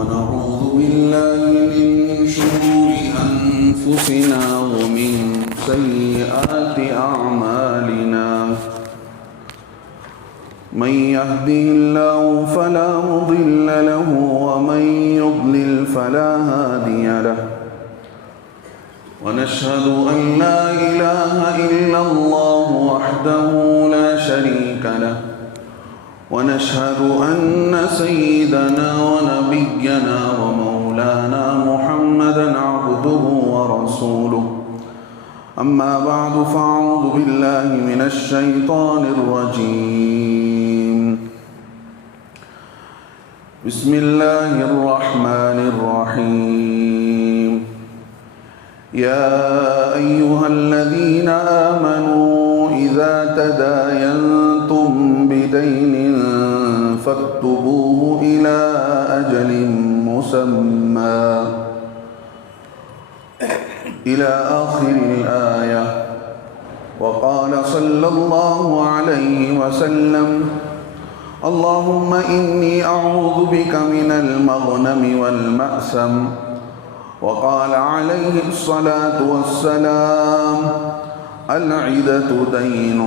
ونعوذ بالله من شرور أنفسنا ومن سيئات أعمالنا من يهده الله فلا مضل له ومن يضلل فلا هادي له ونشهد أن لا إله إلا الله وحده لا شريك له ونشهد أن سيدنا ونبينا ومولانا محمدا عبده ورسوله أما بعد فأعوذ بالله من الشيطان الرجيم بسم الله الرحمن الرحيم يا أيها الذين آمنوا إذا تداينتم بدين فاكتبوه إلى أجل مسمى إلى آخر الآية. وقال صلى الله عليه وسلم اللهم إني أعوذ بك من المغنم والمأثم. وقال عليه الصلاة والسلام العدة دين.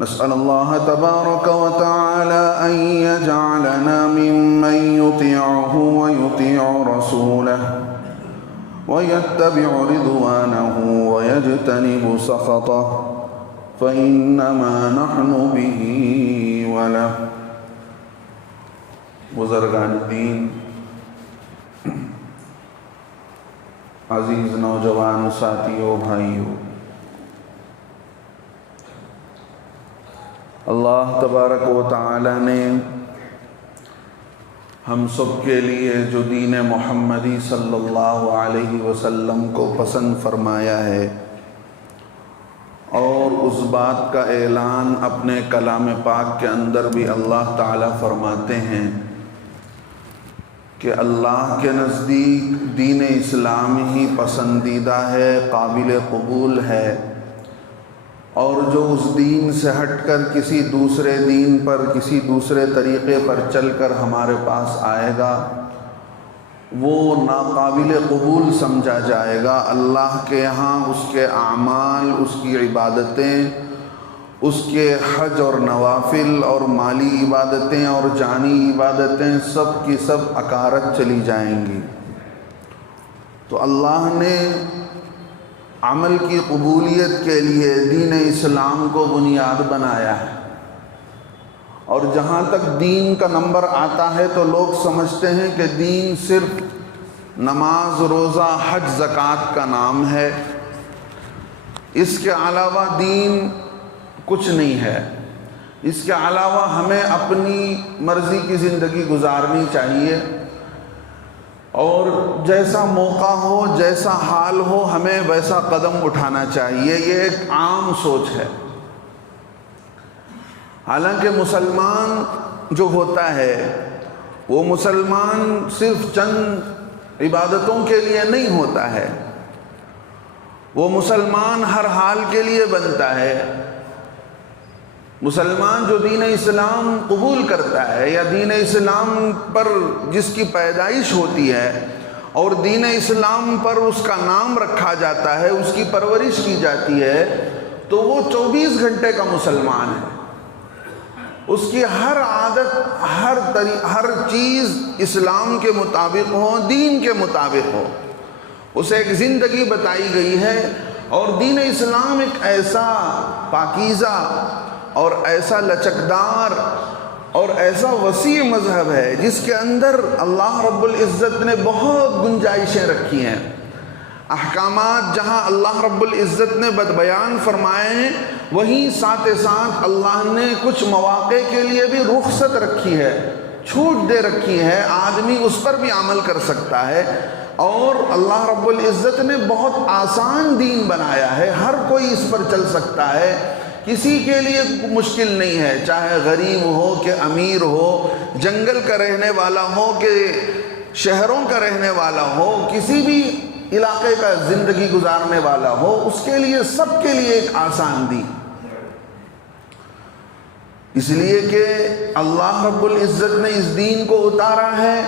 نسأل الله تبارك وتعالى أن يجعلنا ممن يطيعه ويطيع رسوله ويتبع رضوانه ويجتنب سخطه فإنما نحن به وله. بزرگان دین، عزیز نوجوان ساتھیوں، بھائیوں، اللہ تبارک و تعالی نے ہم سب کے لیے جو دین محمدی صلی اللہ علیہ وسلم کو پسند فرمایا ہے، اور اس بات کا اعلان اپنے کلام پاک کے اندر بھی اللہ تعالی فرماتے ہیں کہ اللہ کے نزدیک دین اسلام ہی پسندیدہ ہے، قابل قبول ہے، اور جو اس دین سے ہٹ کر کسی دوسرے دین پر، کسی دوسرے طریقے پر چل کر ہمارے پاس آئے گا وہ ناقابل قبول سمجھا جائے گا۔ اللہ کے ہاں اس کے اعمال، اس کی عبادتیں، اس کے حج اور نوافل اور مالی عبادتیں اور جانی عبادتیں سب کی سب اکارت چلی جائیں گی۔ تو اللہ نے عمل کی قبولیت کے لیے دین اسلام کو بنیاد بنایا ہے، اور جہاں تک دین کا نمبر آتا ہے تو لوگ سمجھتے ہیں کہ دین صرف نماز، روزہ، حج، زکوٰۃ کا نام ہے، اس کے علاوہ دین کچھ نہیں ہے، اس کے علاوہ ہمیں اپنی مرضی کی زندگی گزارنی چاہیے، اور جیسا موقع ہو، جیسا حال ہو، ہمیں ویسا قدم اٹھانا چاہیے۔ یہ ایک عام سوچ ہے۔ حالانکہ مسلمان جو ہوتا ہے وہ مسلمان صرف چند عبادتوں کے لیے نہیں ہوتا ہے، وہ مسلمان ہر حال کے لیے بنتا ہے۔ مسلمان جو دین اسلام قبول کرتا ہے یا دین اسلام پر جس کی پیدائش ہوتی ہے اور دین اسلام پر اس کا نام رکھا جاتا ہے، اس کی پرورش کی جاتی ہے، تو وہ 24 گھنٹے کا مسلمان ہے۔ اس کی ہر عادت، ہر چیز اسلام کے مطابق ہو، دین کے مطابق ہو، اسے ایک زندگی بتائی گئی ہے۔ اور دین اسلام ایک ایسا پاکیزہ اور ایسا لچکدار اور ایسا وسیع مذہب ہے جس کے اندر اللہ رب العزت نے بہت گنجائشیں رکھی ہیں۔ احکامات جہاں اللہ رب العزت نے بیان فرمائے ہیں، وہیں ساتھ ساتھ اللہ نے کچھ مواقع کے لیے بھی رخصت رکھی ہے، چھوٹ دے رکھی ہے، آدمی اس پر بھی عمل کر سکتا ہے۔ اور اللہ رب العزت نے بہت آسان دین بنایا ہے، ہر کوئی اس پر چل سکتا ہے، کسی کے لیے مشکل نہیں ہے، چاہے غریب ہو کہ امیر ہو، جنگل کا رہنے والا ہو کہ شہروں کا رہنے والا ہو، کسی بھی علاقے کا زندگی گزارنے والا ہو، اس کے لیے، سب کے لیے ایک آسان دین۔ اس لیے کہ اللہ رب العزت نے اس دین کو اتارا ہے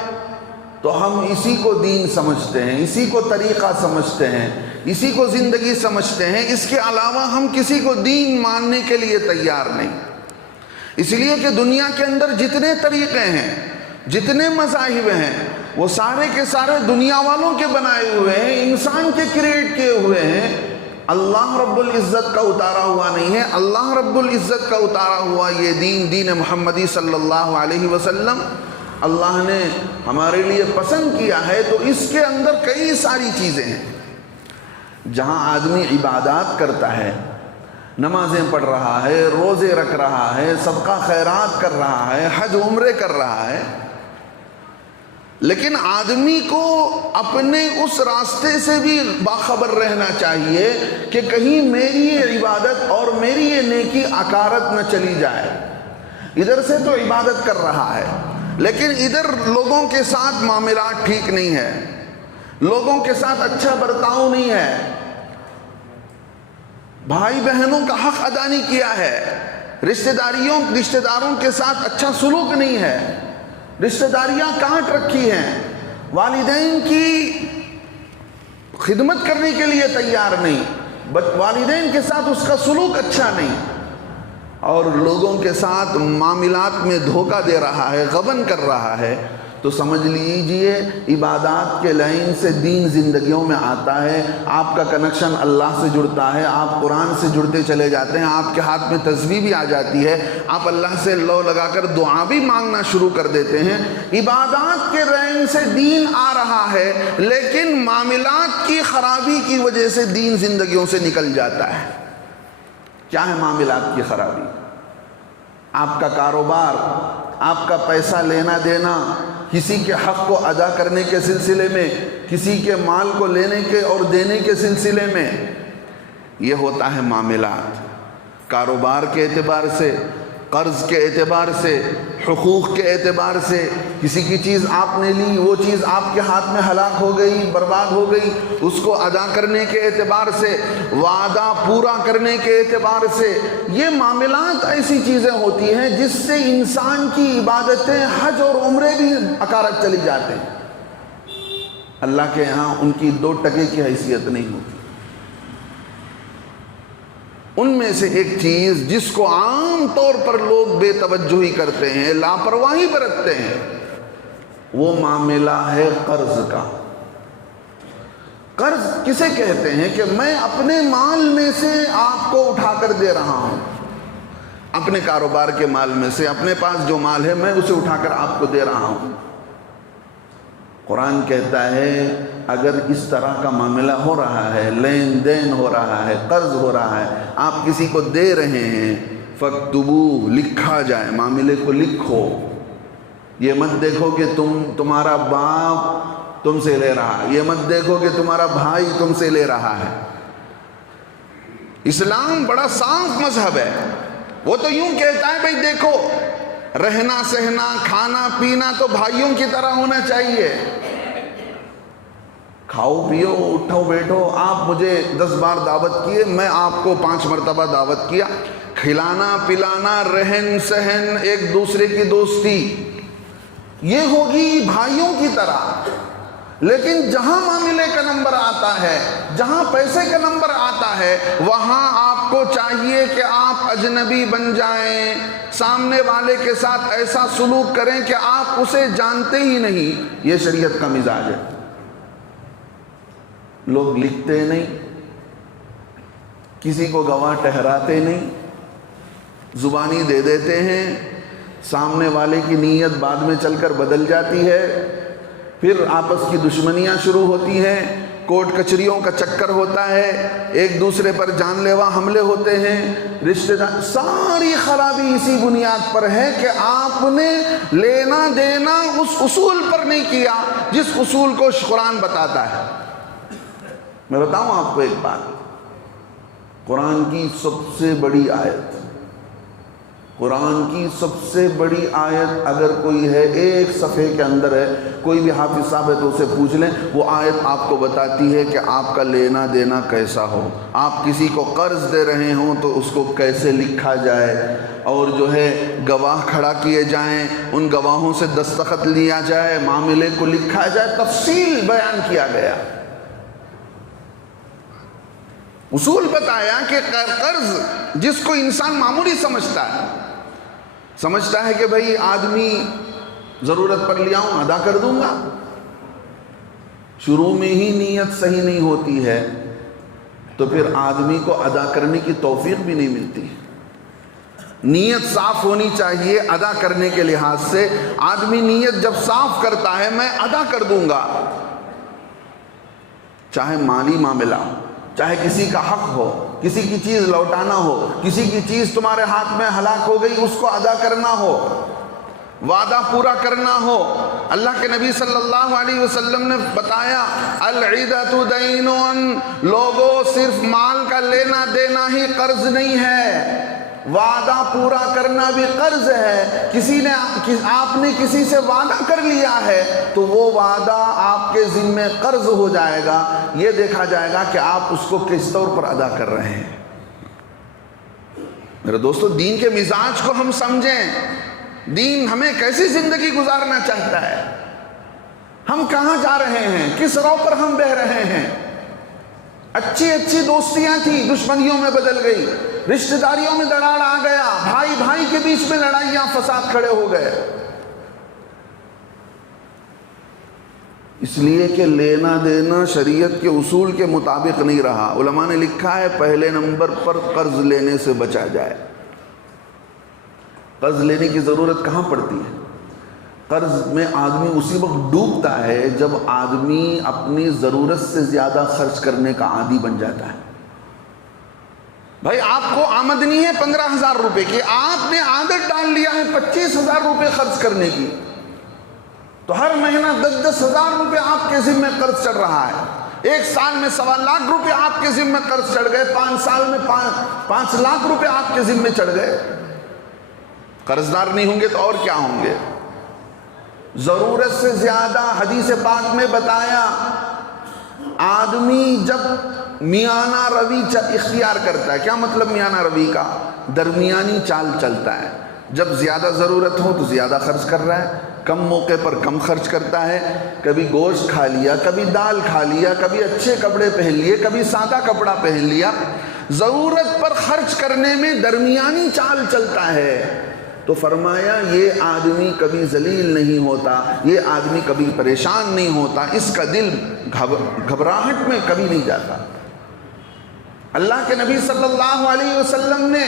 تو ہم اسی کو دین سمجھتے ہیں، اسی کو طریقہ سمجھتے ہیں، اسی کو زندگی سمجھتے ہیں۔ اس کے علاوہ ہم کسی کو دین ماننے کے لیے تیار نہیں، اس لیے کہ دنیا کے اندر جتنے طریقے ہیں، جتنے مذاہب ہیں، وہ سارے کے سارے دنیا والوں کے بنائے ہوئے ہیں، انسان کے کریٹ کیے ہوئے ہیں، اللہ رب العزت کا اتارا ہوا نہیں ہے۔ اللہ رب العزت کا اتارا ہوا یہ دین، دین محمدی صلی اللہ علیہ وسلم اللہ نے ہمارے لیے پسند کیا ہے، تو اس کے اندر کئی ساری چیزیں ہیں۔ جہاں آدمی عبادات کرتا ہے، نمازیں پڑھ رہا ہے، روزے رکھ رہا ہے، صدقہ خیرات کر رہا ہے، حج عمرے کر رہا ہے، لیکن آدمی کو اپنے اس راستے سے بھی باخبر رہنا چاہیے کہ کہیں میری یہ عبادت اور میری یہ نیکی عکارت نہ چلی جائے۔ ادھر سے تو عبادت کر رہا ہے، لیکن ادھر لوگوں کے ساتھ معاملات ٹھیک نہیں ہے، لوگوں کے ساتھ اچھا برتاؤ نہیں ہے، بھائی بہنوں کا حق ادا نہیں کیا ہے، رشتہ داروں کے ساتھ اچھا سلوک نہیں ہے، رشتہ داریاں کاٹ رکھی ہیں، والدین کی خدمت کرنے کے لیے تیار نہیں، والدین کے ساتھ اس کا سلوک اچھا نہیں، اور لوگوں کے ساتھ معاملات میں دھوکہ دے رہا ہے، غبن کر رہا ہے، تو سمجھ لیجئے عبادات کے لائن سے دین زندگیوں میں آتا ہے، آپ کا کنیکشن اللہ سے جڑتا ہے، آپ قرآن سے جڑتے چلے جاتے ہیں، آپ کے ہاتھ میں تسبیح بھی آ جاتی ہے، آپ اللہ سے لو لگا کر دعا بھی مانگنا شروع کر دیتے ہیں۔ عبادات کے لائن سے دین آ رہا ہے، لیکن معاملات کی خرابی کی وجہ سے دین زندگیوں سے نکل جاتا ہے۔ کیا ہے معاملات کی خرابی؟ آپ کا کاروبار، آپ کا پیسہ لینا دینا، کسی کے حق کو ادا کرنے کے سلسلے میں، کسی کے مال کو لینے کے اور دینے کے سلسلے میں، یہ ہوتا ہے معاملات۔ کاروبار کے اعتبار سے، قرض کے اعتبار سے، حقوق کے اعتبار سے، کسی کی چیز آپ نے لی، وہ چیز آپ کے ہاتھ میں ہلاک ہو گئی، برباد ہو گئی، اس کو ادا کرنے کے اعتبار سے، وعدہ پورا کرنے کے اعتبار سے، یہ معاملات ایسی چیزیں ہوتی ہیں جس سے انسان کی عبادتیں، حج اور عمرے بھی عکارت چلی جاتے ہیں۔ اللہ کے یہاں ان کی 2 ٹکے کی حیثیت نہیں ہوتی۔ ان میں سے ایک چیز جس کو عام طور پر لوگ بے توجہی کرتے ہیں، لاپرواہی برتتے ہیں، وہ معاملہ ہے قرض کا۔ قرض کسے کہتے ہیں کہ میں اپنے مال میں سے آپ کو اٹھا کر دے رہا ہوں، اپنے کاروبار کے مال میں سے، اپنے پاس جو مال ہے میں اسے اٹھا کر آپ کو دے رہا ہوں۔ قرآن کہتا ہے اگر اس طرح کا معاملہ ہو رہا ہے، لین دین ہو رہا ہے، قرض ہو رہا ہے، آپ کسی کو دے رہے ہیں، فَاكْتُبُوهُ، لکھا جائے، معاملے کو لکھو۔ یہ مت دیکھو کہ تمہارا باپ تم سے لے رہا ہے، یہ مت دیکھو کہ تمہارا بھائی تم سے لے رہا ہے۔ اسلام بڑا صاف مذہب ہے، وہ تو یوں کہتا ہے بھئی دیکھو، رہنا سہنا کھانا پینا تو بھائیوں کی طرح ہونا چاہیے، کھاؤ پیو اٹھو بیٹھو، آپ مجھے 10 بار دعوت کیے، میں آپ کو 5 مرتبہ دعوت کیا، کھلانا پلانا، رہن سہن، ایک دوسرے کی دوستی، یہ ہوگی بھائیوں کی طرح۔ لیکن جہاں معاملے کا نمبر آتا ہے، جہاں پیسے کا نمبر آتا ہے، وہاں آپ کو چاہیے کہ آپ اجنبی بن جائیں، سامنے والے کے ساتھ ایسا سلوک کریں کہ آپ اسے جانتے ہی نہیں۔ یہ شریعت کا مزاج ہے۔ لوگ لکھتے نہیں، کسی کو گواہ ٹھہراتے نہیں، زبانی دے دیتے ہیں، سامنے والے کی نیت بعد میں چل کر بدل جاتی ہے، پھر آپس کی دشمنیاں شروع ہوتی ہیں، کورٹ کچہریوں کا چکر ہوتا ہے، ایک دوسرے پر جان لیوا حملے ہوتے ہیں، رشتہ دار، ساری خرابی اسی بنیاد پر ہے کہ آپ نے لینا دینا اس اصول پر نہیں کیا جس اصول کو قرآن بتاتا ہے۔ میں بتاؤں آپ کو ایک بات، قرآن کی سب سے بڑی آیت، قرآن کی سب سے بڑی آیت اگر کوئی ہے، ایک صفحے کے اندر ہے، کوئی بھی حافظ صاحب ہے تو اسے پوچھ لیں، وہ آیت آپ کو بتاتی ہے کہ آپ کا لینا دینا کیسا ہو، آپ کسی کو قرض دے رہے ہوں تو اس کو کیسے لکھا جائے، اور جو ہے گواہ کھڑا کیے جائیں، ان گواہوں سے دستخط لیا جائے، معاملے کو لکھا جائے، تفصیل بیان کیا گیا، اصول بتایا کہ قرض جس کو انسان معمولی سمجھتا ہے کہ بھئی آدمی ضرورت پر لیا ہوں ادا کر دوں گا، شروع میں ہی نیت صحیح نہیں ہوتی ہے تو پھر آدمی کو ادا کرنے کی توفیق بھی نہیں ملتی۔ نیت صاف ہونی چاہیے ادا کرنے کے لحاظ سے۔ آدمی نیت جب صاف کرتا ہے میں ادا کر دوں گا، چاہے مالی معاملہ ہو، چاہے کسی کا حق ہو، کسی کی چیز لوٹانا ہو، کسی کی چیز تمہارے ہاتھ میں ہلاک ہو گئی اس کو ادا کرنا ہو، وعدہ پورا کرنا ہو۔ اللہ کے نبی صلی اللہ علیہ وسلم نے بتایا العدۃ دین، لوگوں صرف مال کا لینا دینا ہی قرض نہیں ہے، وعدہ پورا کرنا بھی قرض ہے۔ آپ نے کسی سے وعدہ کر لیا ہے تو وہ وعدہ آپ کے ذمہ قرض ہو جائے گا، یہ دیکھا جائے گا کہ آپ اس کو کس طور پر ادا کر رہے ہیں۔ میرے دوستو، دین کے مزاج کو ہم سمجھیں، دین ہمیں کیسی زندگی گزارنا چاہتا ہے، ہم کہاں جا رہے ہیں، کس رو پر ہم بہ رہے ہیں۔ اچھی دوستیاں تھی، دشمنیوں میں بدل گئی، رشتہ داریوں میں دراڑ آ گیا، بھائی بھائی کے بیچ میں لڑائیاں فساد کھڑے ہو گئے، اس لیے کہ لینا دینا شریعت کے اصول کے مطابق نہیں رہا۔ علماء نے لکھا ہے پہلے نمبر پر قرض لینے سے بچا جائے۔ قرض لینے کی ضرورت کہاں پڑتی ہے؟ قرض میں آدمی اسی وقت ڈوبتا ہے جب آدمی اپنی ضرورت سے زیادہ خرچ کرنے کا عادی بن جاتا ہے۔ بھائی آپ کو آمدنی ہے 15,000 روپے کی، آپ نے عادت ڈال لیا ہے 25,000 روپے خرچ کرنے کی، تو ہر مہینہ 10,000 روپے آپ کے ذمہ قرض چڑھ رہا ہے۔ ایک سال میں 1,25,000 روپے آپ کے ذمہ قرض چڑھ گئے، 5 سال میں 5 لاکھ روپے آپ کے ذمہ چڑھ گئے۔ قرض دار نہیں ہوں گے تو اور کیا ہوں گے؟ ضرورت سے زیادہ حدیث پاک میں بتایا، آدمی جب میانہ روی اختیار کرتا ہے، کیا مطلب میانہ روی کا؟ درمیانی چال چلتا ہے، جب زیادہ ضرورت ہو تو زیادہ خرچ کر رہا ہے، کم موقع پر کم خرچ کرتا ہے، کبھی گوشت کھا لیا، کبھی دال کھا لیا، کبھی اچھے کپڑے پہن لیے، کبھی سادہ کپڑا پہن لیا۔ ضرورت پر خرچ کرنے میں درمیانی چال چلتا ہے، تو فرمایا یہ آدمی کبھی ذلیل نہیں ہوتا، یہ آدمی کبھی پریشان نہیں ہوتا، اس کا دل گھبراہٹ میں کبھی نہیں جاتا۔ اللہ کے نبی صلی اللہ علیہ وسلم نے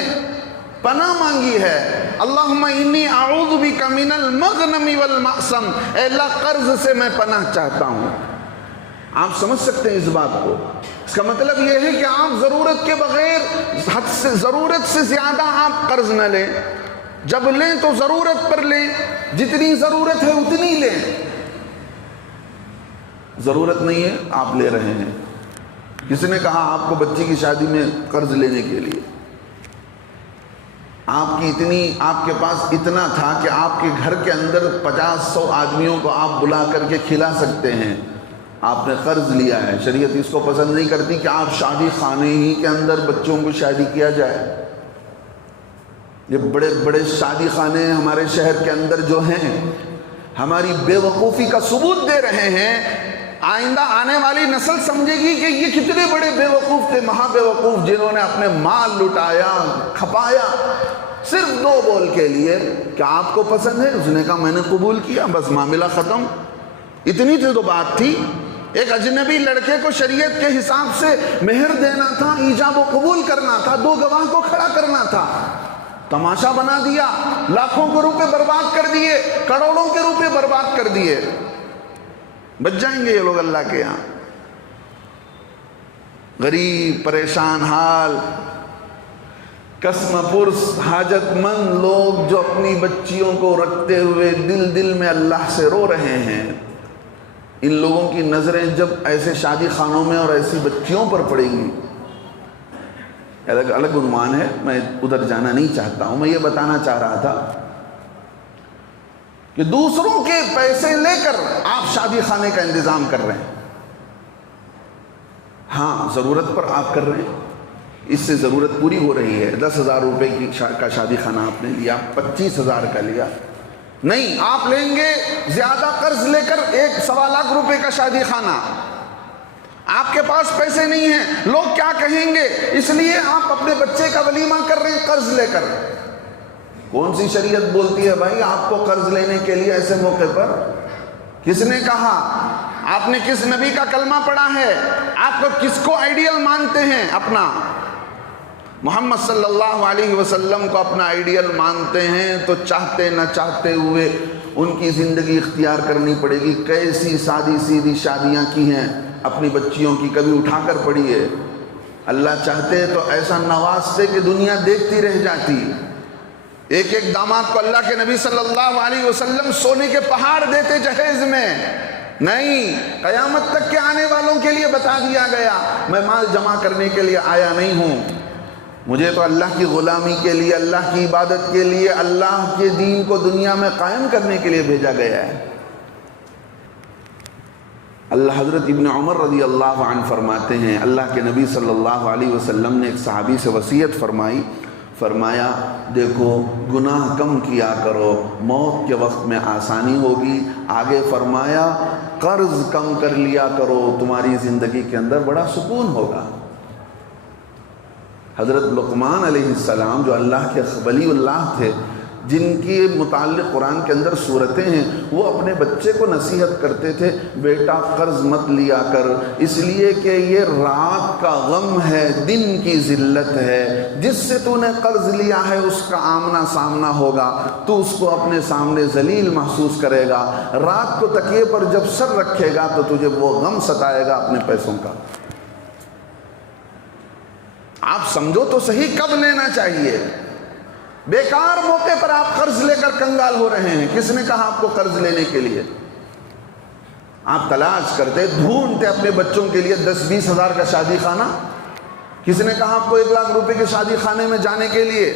پناہ مانگی ہے، اللہم انی اعوذ بک من المغنم والمأسم، اے اللہ قرض سے میں پناہ چاہتا ہوں۔ آپ سمجھ سکتے ہیں اس بات کو؟ اس کا مطلب یہ ہے کہ آپ ضرورت کے بغیر حد سے ضرورت سے زیادہ آپ قرض نہ لیں، جب لیں تو ضرورت پر لیں، جتنی ضرورت ہے اتنی لیں۔ ضرورت نہیں ہے آپ لے رہے ہیں، کسی نے کہا آپ کو بچی کی شادی میں قرض لینے کے لیے، آپ کے پاس اتنا تھا کہ آپ کے گھر کے اندر 50-100 آدمیوں کو آپ بلا کر کے کھلا سکتے ہیں، آپ نے قرض لیا ہے۔ شریعت اس کو پسند نہیں کرتی کہ آپ شادی خانے ہی کے اندر بچوں کو شادی کیا جائے۔ یہ بڑے بڑے شادی خانے ہمارے شہر کے اندر جو ہیں ہماری بے وقوفی کا ثبوت دے رہے ہیں۔ آئندہ آنے والی نسل سمجھے گی کہ یہ کتنے بڑے بے وقوف تھے، مہا بے وقوف، جنہوں نے اپنے مال لٹایا، کھپایا صرف 2 بول کے لیے کہ آپ کو پسند ہے۔ اس نے کہا میں نے قبول کیا، بس معاملہ ختم۔ اتنی تو بات تھی۔ ایک اجنبی لڑکے کو شریعت کے حساب سے مہر دینا تھا، ایجاب و قبول کرنا تھا، 2 گواہ کو کھڑا کرنا تھا، تماشا بنا دیا، لاکھوں کے روپے برباد کر دیے، کروڑوں کے روپے برباد کر دیے۔ بچ جائیں گے یہ لوگ اللہ کے یہاں؟ غریب، پریشان حال، قسم پرس، حاجت مند لوگ جو اپنی بچیوں کو رکھتے ہوئے دل میں اللہ سے رو رہے ہیں، ان لوگوں کی نظریں جب ایسے شادی خانوں میں اور ایسی بچیوں پر پڑیں گی، الگ عنوان ہے، میں ادھر جانا نہیں چاہتا ہوں۔ میں یہ بتانا چاہ رہا تھا کہ دوسروں کے پیسے لے کر آپ شادی خانے کا انتظام کر رہے ہیں۔ ہاں ضرورت پر آپ کر رہے ہیں، اس سے ضرورت پوری ہو رہی ہے. 10,000 روپے کا شادی خانہ آپ نے لیا، 25,000 کا لیا. نہیں، آپ لیں گے زیادہ قرض لے کر 1.25 لاکھ روپے کا شادی خانہ. آپ کے پاس پیسے نہیں ہیں، لوگ کیا کہیں گے، اس لیے آپ اپنے بچے کا ولیمہ کر رہے ہیں قرض لے کر. کون سی شریعت بولتی ہے بھائی آپ کو قرض لینے کے لیے ایسے موقع پر؟ کس نے کہا؟ آپ نے کس نبی کا کلمہ پڑھا ہے؟ آپ کو کس کو آئیڈیل مانتے ہیں اپنا؟ محمد صلی اللہ علیہ وسلم کو اپنا آئیڈیل مانتے ہیں تو چاہتے نہ چاہتے ہوئے ان کی زندگی اختیار کرنی پڑے گی. کیسی سادی سیدھی شادیاں کی ہیں اپنی بچیوں کی، کبھی اٹھا کر پڑھی ہے. اللہ چاہتے تو ایسا نوازتے کہ دنیا دیکھتی رہ جاتی. ایک ایک داماد کو اللہ کے نبی صلی اللہ علیہ وسلم سونے کے پہاڑ دیتے جہیز میں. نہیں، قیامت تک کے آنے والوں کے لیے بتا دیا گیا میں مال جمع کرنے کے لیے آیا نہیں ہوں، مجھے تو اللہ کی غلامی کے لیے، اللہ کی عبادت کے لیے، اللہ کے دین کو دنیا میں قائم کرنے کے لیے بھیجا گیا ہے. حضرت ابن عمر رضی اللہ عنہ فرماتے ہیں اللہ کے نبی صلی اللہ علیہ وسلم نے ایک صحابی سے وصیت فرمائی. فرمایا دیکھو گناہ کم کیا کرو، موت کے وقت میں آسانی ہوگی. آگے فرمایا قرض کم کر لیا کرو، تمہاری زندگی کے اندر بڑا سکون ہوگا. حضرت لقمان علیہ السلام جو اللہ کے ولی اللہ تھے، جن کے متعلق قرآن کے اندر صورتیں ہیں، وہ اپنے بچے کو نصیحت کرتے تھے بیٹا قرض مت لیا کر، اس لیے کہ یہ رات کا غم ہے، دن کی ذلت ہے. جس سے تو نے قرض لیا ہے اس کا آمنا سامنا ہوگا، تو اس کو اپنے سامنے ذلیل محسوس کرے گا. رات کو تکیے پر جب سر رکھے گا تو تجھے وہ غم ستائے گا اپنے پیسوں کا. آپ سمجھو تو صحیح کب لینا چاہیے. بیکار موقع پر آپ قرض لے کر کنگال ہو رہے ہیں. کس نے کہا آپ کو قرض لینے کے لیے؟ آپ تلاش کرتے ڈھونڈتے اپنے بچوں کے لیے 10-20 ہزار کا شادی خانہ. کس نے کہا آپ کو 1 لاکھ روپے کے شادی خانے میں جانے کے لیے؟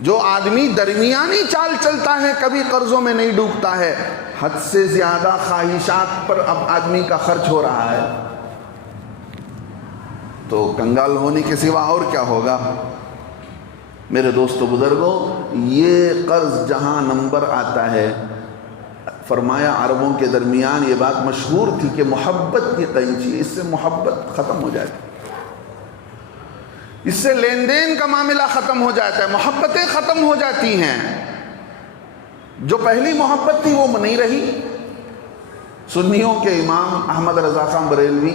جو آدمی درمیانی چال چلتا ہے کبھی قرضوں میں نہیں ڈوبتا ہے. حد سے زیادہ خواہشات پر اب آدمی کا خرچ ہو رہا ہے تو کنگال ہونے کے سوا اور کیا ہوگا. میرے دوستو بزرگوں، یہ قرض جہاں نمبر آتا ہے، فرمایا عربوں کے درمیان یہ بات مشہور تھی کہ محبت کی قینچی، اس سے محبت ختم ہو جاتی، اس سے لین دین کا معاملہ ختم ہو جاتا ہے، محبتیں ختم ہو جاتی ہیں. جو پہلی محبت تھی وہ نہیں رہی. سنیوں کے امام احمد رضا خان بریلوی،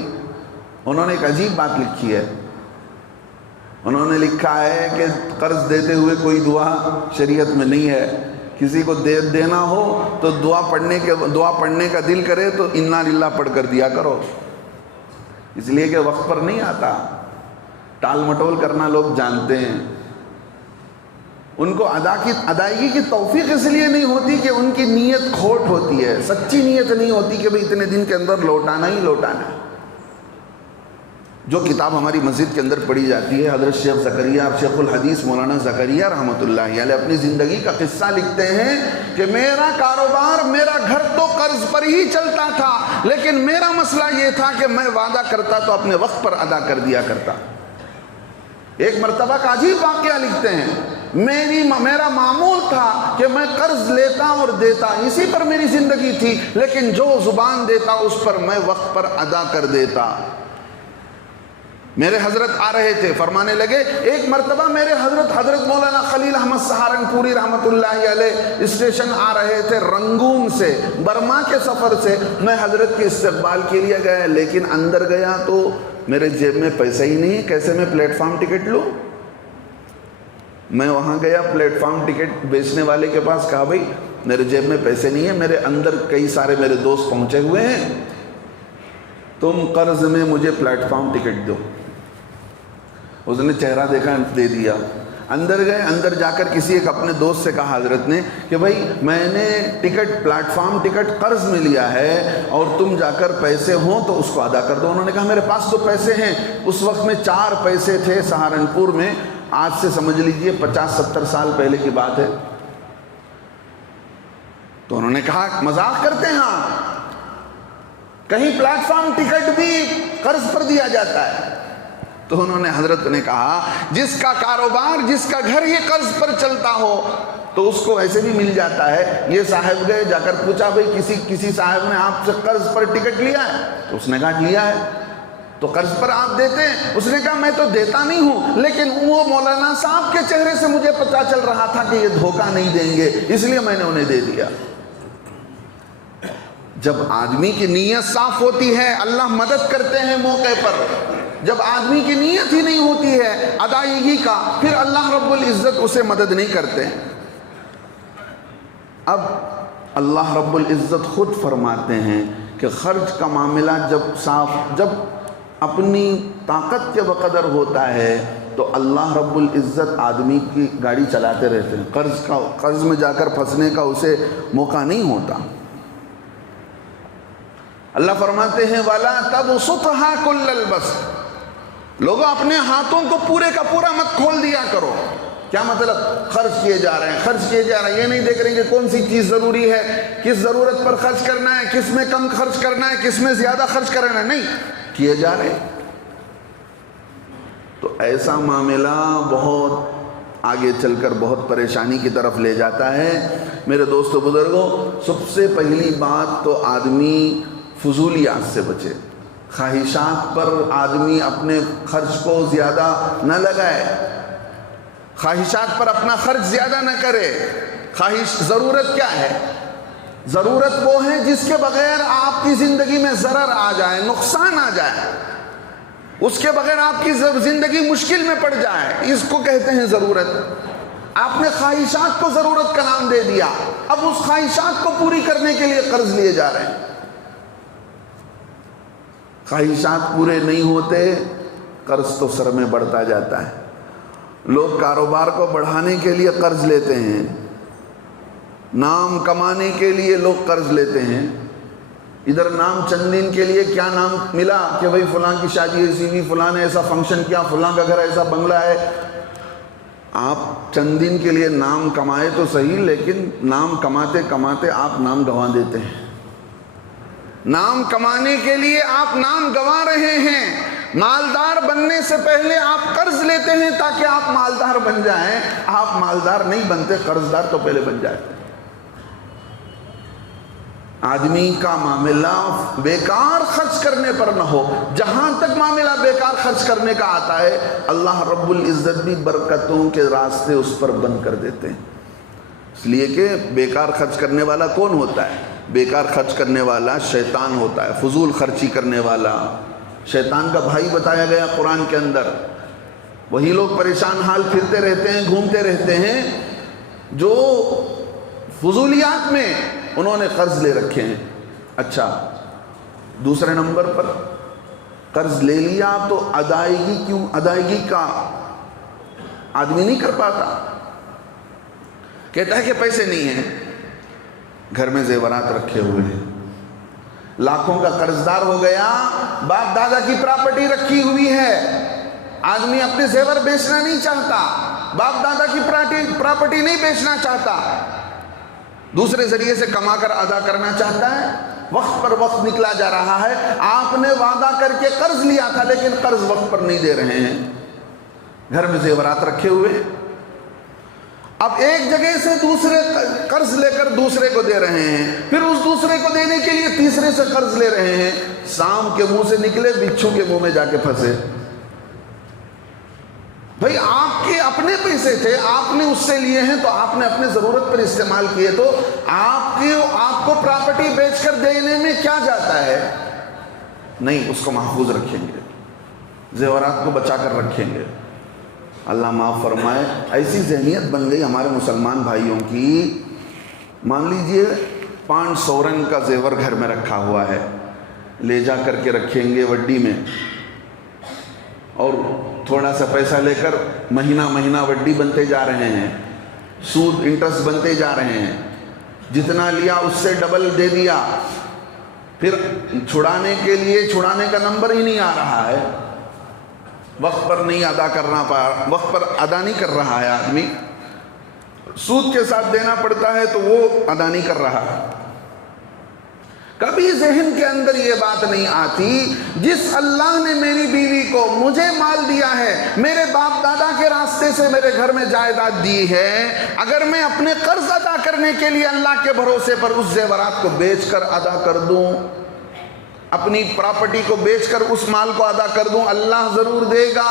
انہوں نے ایک عجیب بات لکھی ہے. انہوں نے لکھا ہے کہ قرض دیتے ہوئے کوئی دعا شریعت میں نہیں ہے. کسی کو دینا ہو تو دعا پڑھنے کا دل کرے تو انا للہ پڑھ کر دیا کرو، اس لیے کہ وقت پر نہیں آتا. ٹال مٹول کرنا لوگ جانتے ہیں. ان کو ادائیگی کی توفیق اس لیے نہیں ہوتی کہ ان کی نیت کھوٹ ہوتی ہے، سچی نیت نہیں ہوتی کہ بھئی اتنے دن کے اندر لوٹانا ہی لوٹانا ہے. جو کتاب ہماری مسجد کے اندر پڑھی جاتی ہے، حضرت شیخ زکریا، شیخ الحدیث مولانا زکریا رحمۃ اللہ علیہ اپنی زندگی کا قصہ لکھتے ہیں کہ میرا کاروبار، میرا گھر تو قرض پر ہی چلتا تھا، لیکن میرا مسئلہ یہ تھا کہ میں وعدہ کرتا تو اپنے وقت پر ادا کر دیا کرتا. ایک مرتبہ کا عجیب واقعہ لکھتے ہیں، میرا معمول تھا کہ میں قرض لیتا اور دیتا، اسی پر میری زندگی تھی، لیکن جو زبان دیتا اس پر میں وقت پر ادا کر دیتا. میرے حضرت آ رہے تھے، فرمانے لگے ایک مرتبہ میرے حضرت مولانا خلیل احمد سہارنپوری رحمت اللہ علیہ اسٹیشن آ رہے تھے رنگون سے، برما کے سفر سے. میں حضرت کے استقبال کے لیے گیا، لیکن اندر گیا تو میرے جیب میں پیسہ ہی نہیں، کیسے میں پلیٹ فارم ٹکٹ لوں. میں وہاں گیا، پلیٹ فارم ٹکٹ بیچنے والے کے پاس، کہا بھائی میرے جیب میں پیسے نہیں ہیں، میرے اندر کئی سارے میرے دوست پہنچے ہوئے ہیں، تم قرض میں مجھے پلیٹ فارم ٹکٹ دو. اس نے چہرہ دیکھا، دے دیا. اندر گئے، اندر جا کر کسی ایک اپنے دوست سے کہا حضرت نے کہ بھائی میں نے پلیٹ فارم ٹکٹ قرض میں لیا ہے اور تم جا کر پیسے ہوں تو اس کو ادا کر دو. انہوں نے کہا میرے پاس تو پیسے ہیں. اس وقت میں 4 پیسے تھے سہارنپور میں، آج سے سمجھ لیجئے 50-70 سال پہلے کی بات ہے. تو انہوں نے کہا مذاق کرتے ہیں، ہاں کہیں پلیٹ فارم ٹکٹ بھی قرض پر دیا جاتا ہے. تو انہوں نے حضرت نے کہا جس کا کاروبار، جس کا گھر ہی قرض پر چلتا ہو تو اس کو ایسے بھی مل جاتا ہے۔ یہ صاحب گئے، جا کر پوچھا بھئی کسی صاحب نے آپ سے قرض پر ٹکٹ لیا ہے؟ تو اس نے کہا لیا ہے۔ تو قرض پر آپ دیتے ہیں؟ اس نے کہا میں تو دیتا نہیں ہوں، لیکن وہ مولانا صاحب کے چہرے سے مجھے پتہ چل رہا تھا کہ یہ دھوکہ نہیں دیں گے، اس لیے میں نے انہیں دے دیا۔ جب آدمی کی نیت صاف ہوتی ہے اللہ مدد کرتے ہیں موقع پر، جب آدمی کی نیت ہی نہیں ہوتی ہے ادائیگی کا، پھر اللہ رب العزت اسے مدد نہیں کرتے۔ اب اللہ رب العزت خود فرماتے ہیں کہ خرچ کا معاملہ جب اپنی طاقت کے بقدر ہوتا ہے تو اللہ رب العزت آدمی کی گاڑی چلاتے رہتے ہیں، قرض میں جا کر پھنسنے کا اسے موقع نہیں ہوتا۔ اللہ فرماتے ہیں وَلَا تَبْسُطْهَا كُلَّ الْبَسْطِ، لوگوں اپنے ہاتھوں کو پورے کا پورا مت کھول دیا کرو۔ کیا مطلب؟ خرچ کیے جا رہے ہیں، یہ نہیں دیکھ رہے کہ کون سی چیز ضروری ہے، کس ضرورت پر خرچ کرنا ہے، کس میں کم خرچ کرنا ہے، کس میں زیادہ خرچ کرنا ہے، نہیں کیے جا رہے ہیں۔ تو ایسا معاملہ بہت آگے چل کر بہت پریشانی کی طرف لے جاتا ہے۔ میرے دوستو بزرگوں، سب سے پہلی بات تو آدمی فضولیات سے بچے، خواہشات پر آدمی اپنے خرچ کو زیادہ نہ لگائے، خواہشات پر اپنا خرچ زیادہ نہ کرے۔ ضرورت کیا ہے؟ ضرورت وہ ہے جس کے بغیر آپ کی زندگی میں ضرر آ جائے، نقصان آ جائے، اس کے بغیر آپ کی زندگی مشکل میں پڑ جائے، اس کو کہتے ہیں ضرورت۔ آپ نے خواہشات کو ضرورت کا نام دے دیا، اب اس خواہشات کو پوری کرنے کے لیے قرض لیے جا رہے ہیں۔ خواہشات پورے نہیں ہوتے، قرض تو سر میں بڑھتا جاتا ہے۔ لوگ کاروبار کو بڑھانے کے لیے قرض لیتے ہیں، نام کمانے کے لیے لوگ قرض لیتے ہیں۔ ادھر نام چند دن کے لیے کیا نام ملا کہ بھئی فلاں کی شادی ایسی ہوئی، فلاں نے ایسا فنکشن کیا، فلاں کا گھر ایسا بنگلہ ہے۔ آپ چند دن کے لیے نام کمائے تو صحیح، لیکن نام کماتے کماتے آپ نام گنوا دیتے ہیں۔ نام کمانے کے لیے آپ نام گنوا رہے ہیں۔ مالدار بننے سے پہلے آپ قرض لیتے ہیں تاکہ آپ مالدار بن جائیں۔ آپ مالدار نہیں بنتے، قرضدار تو پہلے بن جاتے ہیں۔ آدمی کا معاملہ بیکار خرچ کرنے پر نہ ہو۔ جہاں تک معاملہ بیکار خرچ کرنے کا آتا ہے، اللہ رب العزت بھی برکتوں کے راستے اس پر بند کر دیتے ہیں۔ اس لیے کہ بیکار خرچ کرنے والا کون ہوتا ہے؟ بیکار خرچ کرنے والا شیطان ہوتا ہے، فضول خرچی کرنے والا۔ شیطان کا بھائی بتایا گیا قرآن کے اندر۔ وہی لوگ پریشان حال پھرتے رہتے ہیں، گھومتے رہتے ہیں، جو فضولیات میں انہوں نے قرض لے رکھے ہیں۔ اچھا، دوسرے نمبر پر قرض لے لیا تو ادائیگی کا آدمی نہیں کر پاتا، کہتا ہے کہ پیسے نہیں ہیں، گھر میں زیورات رکھے ہوئے ہیں، لاکھوں کا قرضدار ہو گیا، باپ دادا کی پراپرٹی رکھی ہوئی ہے، آدمی اپنے زیور بیچنا نہیں چاہتا، باپ دادا کی پراپرٹی نہیں بیچنا چاہتا، دوسرے ذریعے سے کما کر ادا کرنا چاہتا ہے۔ وقت پر وقت نکلا جا رہا ہے، آپ نے وعدہ کر کے قرض لیا تھا لیکن قرض وقت پر نہیں دے رہے ہیں، گھر میں زیورات رکھے ہوئے ہیں۔ اب ایک جگہ سے دوسرے قرض لے کر دوسرے کو دے رہے ہیں، پھر اس دوسرے کو دینے کے لیے تیسرے سے قرض لے رہے ہیں۔ سام کے منہ سے نکلے، بچھو کے منہ میں جا کے پھنسے۔ بھئی آپ کے اپنے پیسے تھے، آپ نے اس سے لیے ہیں تو آپ نے اپنے ضرورت پر استعمال کیے، تو آپ کو پراپرٹی بیچ کر دینے میں کیا جاتا ہے؟ نہیں، اس کو محفوظ رکھیں گے، زیورات کو بچا کر رکھیں گے۔ اللہ معاف فرمائے، ایسی ذہنیت بن گئی ہمارے مسلمان بھائیوں کی۔ مان لیجئے 5 سورن کا زیور گھر میں رکھا ہوا ہے، لے جا کر کے رکھیں گے وڈی میں، اور تھوڑا سا پیسہ لے کر مہینہ مہینہ وڈی بنتے جا رہے ہیں، سود انٹرسٹ بنتے جا رہے ہیں، جتنا لیا اس سے ڈبل دے دیا، پھر چھڑانے کے لیے چھڑانے کا نمبر ہی نہیں آ رہا ہے، وقت پر نہیں ادا کرنا وقت پر ادا نہیں کر رہا ہے، آدمی سود کے ساتھ دینا پڑتا ہے تو وہ ادا نہیں کر رہا ہے۔ کبھی ذہن کے اندر یہ بات نہیں آتی جس اللہ نے میری بیوی کو مجھے مال دیا ہے، میرے باپ دادا کے راستے سے میرے گھر میں جائیداد دی ہے، اگر میں اپنے قرض ادا کرنے کے لیے اللہ کے بھروسے پر اس زیورات کو بیچ کر ادا کر دوں، اپنی پراپرٹی کو بیچ کر اس مال کو ادا کر دوں، اللہ ضرور دے گا۔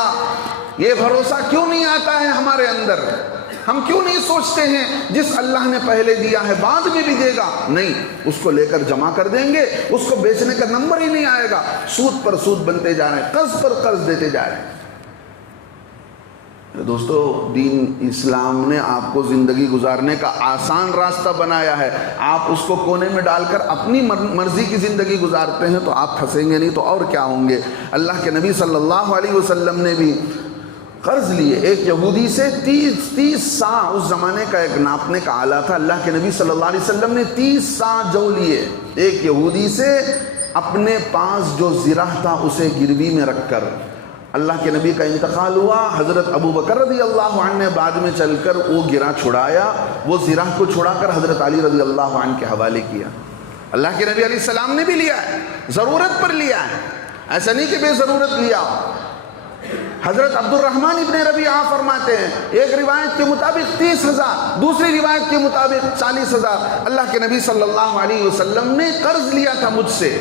یہ بھروسہ کیوں نہیں آتا ہے ہمارے اندر؟ ہم کیوں نہیں سوچتے ہیں جس اللہ نے پہلے دیا ہے بعد میں بھی دے گا؟ نہیں، اس کو لے کر جمع کر دیں گے، اس کو بیچنے کا نمبر ہی نہیں آئے گا، سود پر سود بنتے جا رہے ہیں، قرض پر قرض دیتے جا رہے ہیں۔ دوستو، دین اسلام نے آپ کو زندگی گزارنے کا آسان راستہ بنایا ہے، آپ اس کو کونے میں ڈال کر اپنی مرضی کی زندگی گزارتے ہیں تو آپ پھنسیں گے نہیں تو اور کیا ہوں گے۔ اللہ کے نبی صلی اللہ علیہ وسلم نے بھی قرض لیے ایک یہودی سے 30 سا، اس زمانے کا ایک ناپنے کا آلہ تھا، اللہ کے نبی صلی اللہ علیہ وسلم نے 30 سا جو لیے ایک یہودی سے، اپنے پاس جو زرہ تھا اسے گروی میں رکھ کر۔ اللہ کے نبی کا انتقال ہوا، حضرت ابو بکر رضی اللہ عنہ نے بعد میں چل کر وہ گرہ چھڑایا، وہ زرہ کو چھڑا کر حضرت علی رضی اللہ عنہ کے حوالے کیا۔ اللہ کے نبی علیہ السلام نے بھی لیا ہے، ضرورت پر لیا ہے، ایسا نہیں کہ بے ضرورت لیا۔ حضرت عبد الرحمن ابن ربیعہ فرماتے ہیں، ایک روایت کے مطابق 30,000، دوسری روایت کے مطابق 40,000 اللہ کے نبی صلی اللہ علیہ وسلم نے قرض لیا تھا مجھ سے۔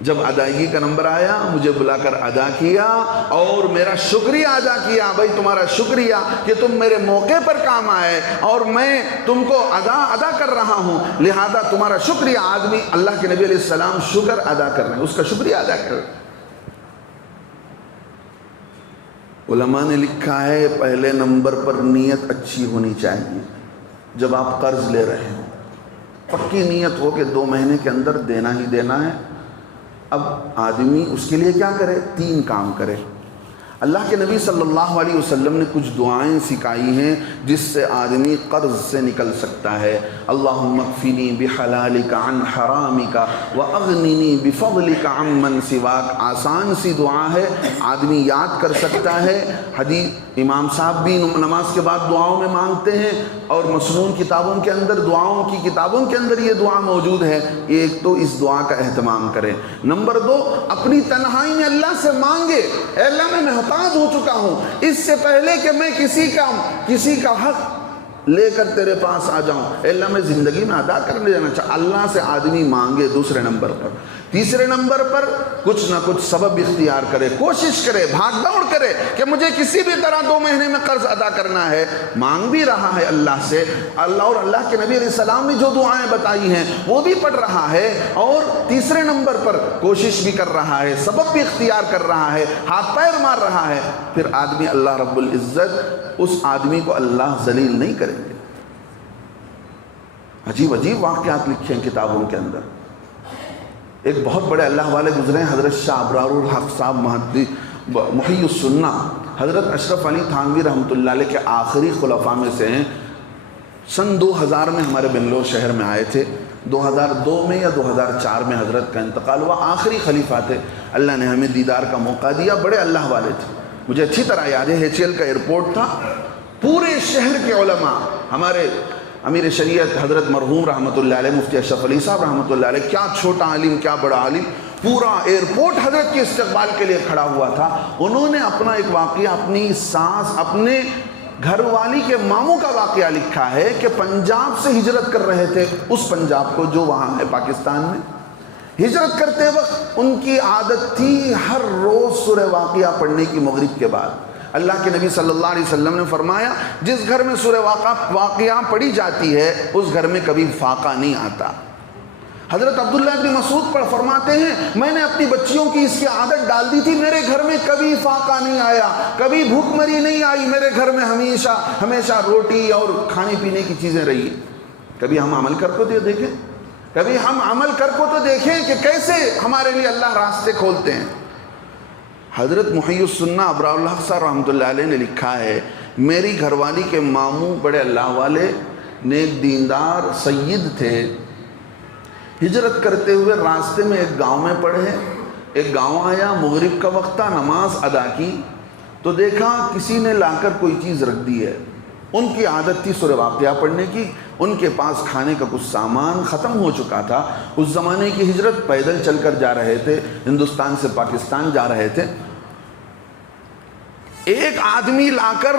جب ادائیگی کا نمبر آیا مجھے بلا کر ادا کیا اور میرا شکریہ ادا کیا، بھائی تمہارا شکریہ کہ تم میرے موقع پر کام آئے اور میں تم کو ادا کر رہا ہوں، لہذا تمہارا شکریہ۔ آدمی اللہ کے نبی علیہ السلام شکر ادا کر رہے ہیں، اس کا شکریہ ادا کر رہے ہیں۔ علماء نے لکھا ہے پہلے نمبر پر نیت اچھی ہونی چاہیے۔ جب آپ قرض لے رہے ہوں پکی نیت ہو کہ 2 مہینے کے اندر دینا ہی دینا ہے۔ اب آدمی اس کے لیے کیا کرے؟ 3 کام کرے۔ اللہ کے نبی صلی اللہ علیہ وسلم نے کچھ دعائیں سکھائی ہیں جس سے آدمی قرض سے نکل سکتا ہے۔ اللہم اکفنی بحلالک عن حرامک واغننی بفضلک عمن سواک، آسان سی دعا ہے، آدمی یاد کر سکتا ہے۔ حدیث امام صاحب بھی نماز کے بعد دعاؤں میں مانگتے ہیں، اور مسنون کتابوں کے اندر، دعاؤں کی کتابوں کے اندر یہ دعا موجود ہے۔ ایک تو اس دعا کا اہتمام کریں۔ نمبر 2، اپنی تنہائی میں اللہ سے مانگے، اے اللہ میں محتاج ہو چکا ہوں، اس سے پہلے کہ میں کسی کا حق لے کر تیرے پاس آ جاؤں، اے اللہ میں زندگی میں ادا کرنے جانا چاہتا، اللہ سے آدمی مانگے دوسرے نمبر پر۔ تیسرے نمبر پر کچھ نہ کچھ سبب اختیار کرے، کوشش کرے، بھاگ دوڑ کرے کہ مجھے کسی بھی طرح 2 مہینے میں قرض ادا کرنا ہے۔ مانگ بھی رہا ہے اللہ سے، اور اللہ کے نبی علیہ السلام نے جو دعائیں بتائی ہیں وہ بھی پڑھ رہا ہے، اور تیسرے نمبر پر کوشش بھی کر رہا ہے، سبب بھی اختیار کر رہا ہے، ہاتھ پیر مار رہا ہے۔ پھر آدمی اللہ رب العزت اس آدمی کو اللہ ذلیل نہیں کریں گے۔ عجیب عجیب واقعات لکھے ہیں کتابوں کے اندر۔ ایک بہت بڑے اللہ والے گزرے ہیں، حضرت شاہ ابرار الحق صاحب محی السنہ، حضرت اشرف علی تھانوی رحمۃ اللہ علیہ کے آخری خلفاء میں سے ہیں۔ سن 2000 میں ہمارے بنگلور شہر میں آئے تھے، 2002 میں یا 2004 میں حضرت کا انتقال ہوا، آخری خلیفہ تھے۔ اللہ نے ہمیں دیدار کا موقع دیا، بڑے اللہ والے تھے۔ مجھے اچھی طرح یاد ہے HL کا ایئرپورٹ تھا، پورے شہر کے علماء، ہمارے امیر شریعت حضرت مرحوم رحمۃ اللہ علیہ مفتی اشرف علی صاحب رحمۃ اللہ علیہ، کیا چھوٹا عالم کیا بڑا عالم، پورا ایئرپورٹ حضرت کے استقبال کے لیے کھڑا ہوا تھا۔ انہوں نے اپنا ایک واقعہ، اپنی ساس، اپنے گھر والی کے ماموں کا واقعہ لکھا ہے کہ پنجاب سے ہجرت کر رہے تھے، اس پنجاب کو جو وہاں ہے پاکستان میں۔ ہجرت کرتے وقت ان کی عادت تھی ہر روز سورہ واقعہ پڑھنے کی مغرب کے بعد۔ اللہ کے نبی صلی اللہ علیہ وسلم نے فرمایا جس گھر میں سورہ واقعہ پڑھی جاتی ہے اس گھر میں کبھی فاقہ نہیں آتا۔ حضرت عبداللہ بن مسعود پر فرماتے ہیں میں نے اپنی بچیوں کی اس کی عادت ڈال دی تھی، میرے گھر میں کبھی فاقہ نہیں آیا، کبھی بھوک مری نہیں آئی، میرے گھر میں ہمیشہ روٹی اور کھانے پینے کی چیزیں رہی۔ کبھی ہم عمل کر کو دیکھیں، کبھی ہم عمل کر کو تو دیکھیں کہ کیسے ہمارے لیے اللہ راستے کھولتے ہیں۔ حضرت محی السنہ ابرار الحق صاحب رحمۃ اللہ علیہ نے لکھا ہے میری گھر والی کے ماموں بڑے اللہ والے نیک دیندار سید تھے، ہجرت کرتے ہوئے راستے میں ایک گاؤں میں پڑھے، ایک گاؤں آیا، مغرب کا وقت تھا، نماز ادا کی تو دیکھا کسی نے لا کر کوئی چیز رکھ دی ہے۔ ان کی عادت تھی سورہ واقعہ پڑھنے کی، ان کے پاس کھانے کا کچھ سامان ختم ہو چکا تھا. اس زمانے کی ہجرت پیدل چل کر جا رہے تھے, ہندوستان سے پاکستان جا رہے تھے. ایک آدمی لا کر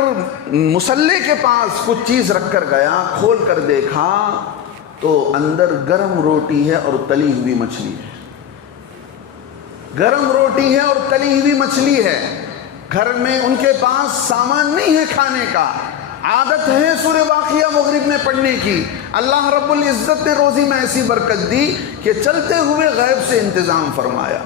مصلے کے پاس کچھ چیز رکھ کر گیا, کھول کر دیکھا تو اندر گرم روٹی ہے اور تلی ہوئی مچھلی ہے. گرم روٹی ہے اور تلی ہوئی مچھلی ہے. گھر میں ان کے پاس سامان نہیں ہے کھانے کا. عادت ہے سورہ واقعہ مغرب میں پڑھنے کی. اللہ رب العزت نے روزی میں ایسی برکت دی کہ چلتے ہوئے غیب سے انتظام فرمایا.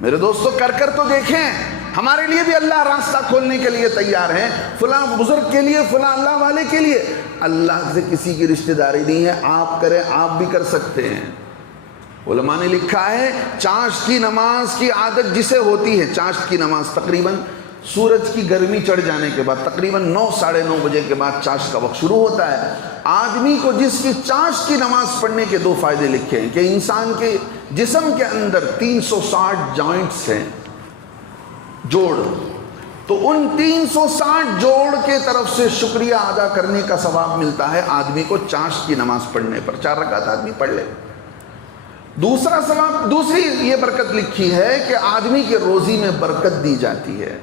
میرے دوستو کر تو دیکھیں, ہمارے لیے بھی اللہ راستہ کھولنے کے لیے تیار ہے. فلاں بزرگ کے لیے, فلاں اللہ والے کے لیے. اللہ سے کسی کی رشتہ داری نہیں ہے, آپ کریں, آپ بھی کر سکتے ہیں. علماء نے لکھا ہے چاشت کی نماز کی عادت جسے ہوتی ہے, چاشت کی نماز تقریباً سورج کی گرمی چڑھ جانے کے بعد, تقریباً 9 ساڑھے 9 بجے کے بعد چاشت کا وقت شروع ہوتا ہے. آدمی کو جس کی چاشت کی نماز پڑھنے کے 2 فائدے لکھے ہیں کہ انسان کے جسم کے اندر 360 جوائنٹس ہیں, جوڑ, تو ان 360 جوڑ کے طرف سے شکریہ ادا کرنے کا ثواب ملتا ہے آدمی کو چاشت کی نماز پڑھنے پر. 4 رکعت آدمی پڑھ لے. دوسرا ثواب, دوسری یہ برکت لکھی ہے کہ آدمی کے روزی میں برکت دی جاتی ہے.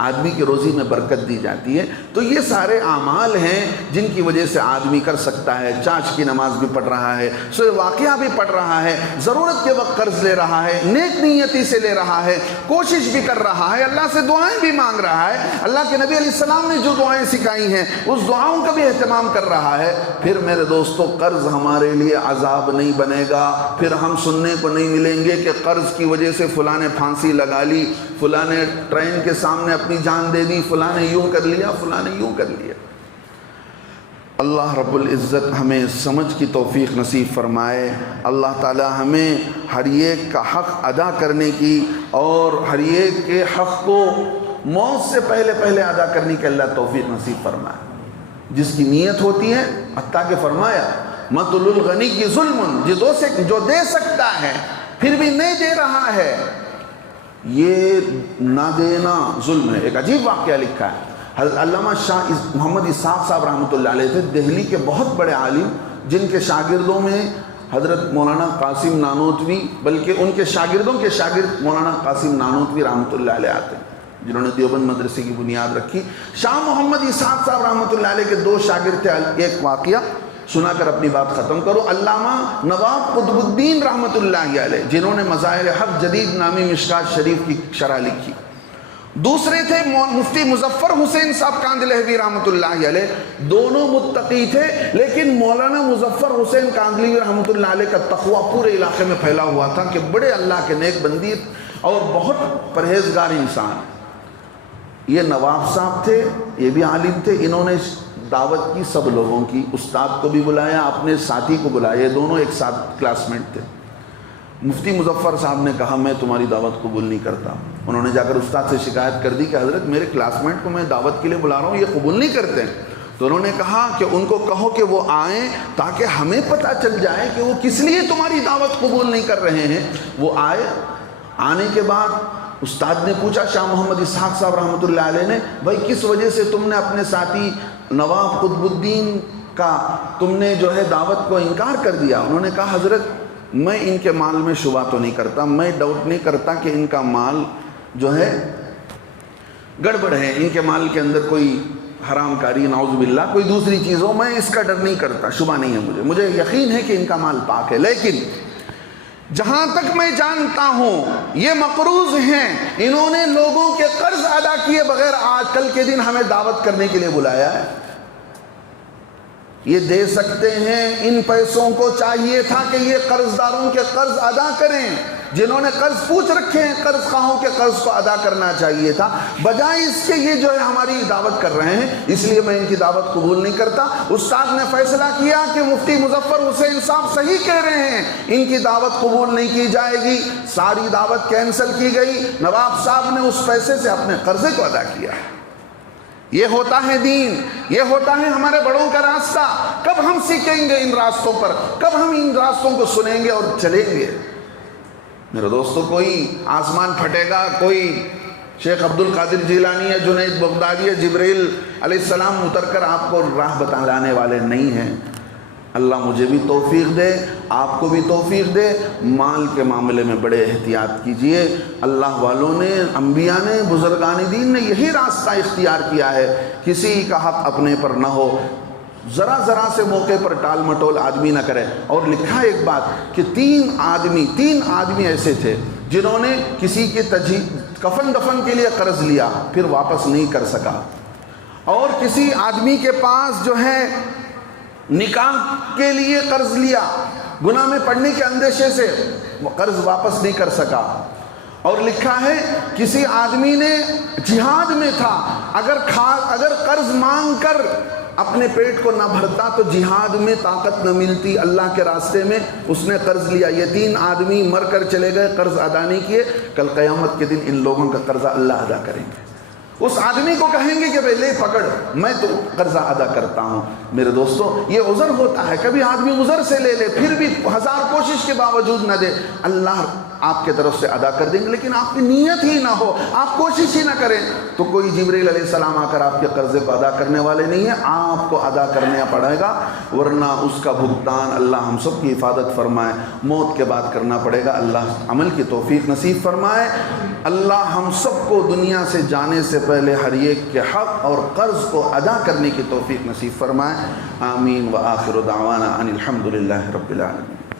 آدمی کی روزی میں برکت دی جاتی ہے. تو یہ سارے اعمال ہیں جن کی وجہ سے آدمی کر سکتا ہے. چاشت کی نماز بھی پڑھ رہا ہے, سورہ واقعہ بھی پڑھ رہا ہے, ضرورت کے وقت قرض لے رہا ہے, نیک نیتی سے لے رہا ہے, کوشش بھی کر رہا ہے, اللہ سے دعائیں بھی مانگ رہا ہے. اللہ کے نبی علیہ السلام نے جو دعائیں سکھائی ہیں اس دعاؤں کا بھی اہتمام کر رہا ہے. پھر میرے دوستو قرض ہمارے لیے عذاب نہیں بنے گا. پھر ہم سننے کو نہیں ملیں گے کہ قرض کی وجہ سے فلاں نے پھانسی لگا لی, فلاں نے ٹرین کے سامنے اپنی جان دے دی, فلاں نے یوں کر لیا, فلاں نے یوں کر لیا. اللہ رب العزت ہمیں سمجھ کی توفیق نصیب فرمائے. اللہ تعالی ہمیں ہر ایک کا حق ادا کرنے کی اور ہر ایک کے حق کو موت سے پہلے ادا کرنے کی اللہ توفیق نصیب فرمائے. جس کی نیت ہوتی ہے, حتیٰ کہ فرمایا مطل الغنی کی ظلم, جو دے سکتا ہے پھر بھی نہیں دے رہا ہے, یہ نہ دینا ظلم ہے. ایک عجیب واقعہ لکھا ہے. حضرت علامہ شاہ محمد اسحاق صاحب رحمۃ اللہ علیہ تھے, دہلی کے بہت بڑے عالم, جن کے شاگردوں میں حضرت مولانا قاسم نانوتوی, بلکہ ان کے شاگردوں کے شاگرد مولانا قاسم نانوتوی رحمۃ اللہ علیہ آتے ہیں, جنہوں نے دیوبند مدرسے کی بنیاد رکھی. شاہ محمد اسحاق صاحب رحمۃ اللہ علیہ کے 2 شاگرد تھے. ایک واقعہ سنا کر اپنی بات ختم کرو. علامہ نواب قطب الدین رحمۃ اللہ علیہ, جنہوں نے مظاہر حق جدید نامی مشکات شریف کی شرح لکھی. دوسرے تھے مفتی مظفر حسین صاحب کاندلوی رحمۃ اللہ علیہ. دونوں متقی تھے, لیکن مولانا مظفر حسین کاندلوی رحمۃ اللہ علیہ کا تقوی پورے علاقے میں پھیلا ہوا تھا کہ بڑے اللہ کے نیک بندی اور بہت پرہیزگار انسان. یہ نواب صاحب تھے, یہ بھی عالم تھے. انہوں نے دعوت کی سب لوگوں کی, استاد کو بھی بلایا, اپنے ساتھی کو بلایا. یہ دونوں ایک ساتھ کلاس میٹ تھے. مفتی مظفر صاحب نے کہا میں تمہاری دعوت قبول نہیں کرتا. انہوں نے جا کر استاد سے شکایت کر دی کہ حضرت میرے کلاس میٹ کو میں دعوت کے لیے بلا رہا ہوں, یہ قبول نہیں کرتے. تو انہوں نے کہا کہ ان کو کہو کہ وہ آئیں تاکہ ہمیں پتہ چل جائے کہ وہ کس لیے تمہاری دعوت قبول نہیں کر رہے ہیں. وہ آئے. آنے کے بعد استاد نے پوچھا شاہ محمد اسحاق صاحب رحمۃ اللہ علیہ نے, بھائی کس وجہ سے تم نے اپنے ساتھی نواب قطب الدین کا تم نے جو ہے دعوت کو انکار کر دیا؟ انہوں نے کہا حضرت میں ان کے مال میں شبہ تو نہیں کرتا, میں ڈاؤٹ نہیں کرتا کہ ان کا مال جو ہے گڑبڑ ہے, ان کے مال کے اندر کوئی حرام کاری نعوذ باللہ کوئی دوسری چیز ہو, میں اس کا ڈر نہیں کرتا, شبہ نہیں ہے مجھے یقین ہے کہ ان کا مال پاک ہے. لیکن جہاں تک میں جانتا ہوں یہ مقروض ہیں, انہوں نے لوگوں کے قرض ادا کیے بغیر آج کل کے دن ہمیں دعوت کرنے کے لیے بلایا ہے. یہ دے سکتے ہیں, ان پیسوں کو چاہیے تھا کہ یہ قرض داروں کے قرض ادا کریں. جنہوں نے قرض پوچھ رکھے ہیں قرض خواہوں کے قرض کو ادا کرنا چاہیے تھا, بجائے اس کے یہ جو ہے ہماری دعوت کر رہے ہیں, اس لیے میں ان کی دعوت قبول نہیں کرتا. استاد نے فیصلہ کیا کہ مفتی مظفر حسین صاحب صحیح کہہ رہے ہیں, ان کی دعوت قبول نہیں کی جائے گی. ساری دعوت کینسل کی گئی. نواب صاحب نے اس پیسے سے اپنے قرضے کو ادا کیا. یہ ہوتا ہے دین, یہ ہوتا ہے ہمارے بڑوں کا راستہ. کب ہم سیکھیں گے ان راستوں پر, کب ہم ان راستوں کو سنیں گے اور چلیں گے؟ میرے دوستو کوئی آسمان پھٹے گا, کوئی شیخ عبد القادر جیلانی یا جنید بغدادی یا جبریل علیہ السلام اتر کر آپ کو راہ بتانے والے نہیں ہیں. اللہ مجھے بھی توفیق دے، آپ کو بھی توفیق دے۔ مال کے معاملے میں بڑے احتیاط کیجئے۔ اللہ والوں نے، انبیاء نے، بزرگان دین نے یہی راستہ اختیار کیا ہے، کسی کا حق اپنے پر نہ ہو، ذرا ذرا سے موقع پر ٹال مٹول آدمی نہ کرے۔ اور لکھا ہے ایک بات کہ تین آدمی ایسے تھے جنہوں نے کسی کے کفن دفن کے لیے قرض لیا، پھر واپس نہیں کر سکا، اور کسی آدمی کے پاس جو ہے نکاح کے لیے قرض لیا، گناہ میں پڑنے کے اندیشے سے وہ قرض واپس نہیں کر سکا۔ اور لکھا ہے کسی آدمی نے جہاد میں تھا، اگر قرض مانگ کر اپنے پیٹ کو نہ بھرتا تو جہاد میں طاقت نہ ملتی، اللہ کے راستے میں اس نے قرض لیا۔ یہ تین آدمی مر کر چلے گئے، قرض ادا نہیں کیے، کل قیامت کے دن ان لوگوں کا قرضہ اللہ ادا کریں گے۔ اس آدمی کو کہیں گے کہ بھئی لے پکڑ، میں تو قرضہ ادا کرتا ہوں۔ میرے دوستو، یہ عذر ہوتا ہے، کبھی آدمی عذر سے لے لے پھر بھی ہزار کوشش کے باوجود نہ دے، اللہ آپ کے طرف سے ادا کر دیں گے، لیکن آپ کی نیت ہی نہ ہو، آپ کوشش ہی نہ کریں، تو کوئی جبریل علیہ السلام آ کر آپ کے قرضے کو ادا کرنے والے نہیں ہیں، آپ کو ادا کرنا پڑے گا، ورنہ اس کا بھگتان اللہ ہم سب کی حفاظت فرمائے، موت کے بعد کرنا پڑے گا۔ اللہ عمل کی توفیق نصیب فرمائے۔ اللہ ہم سب کو دنیا سے جانے سے پہلے ہر ایک کے حق اور قرض کو ادا کرنے کی توفیق نصیب فرمائے۔ آمین۔ وآخر دعوانا ان الحمد للہ رب العالمین۔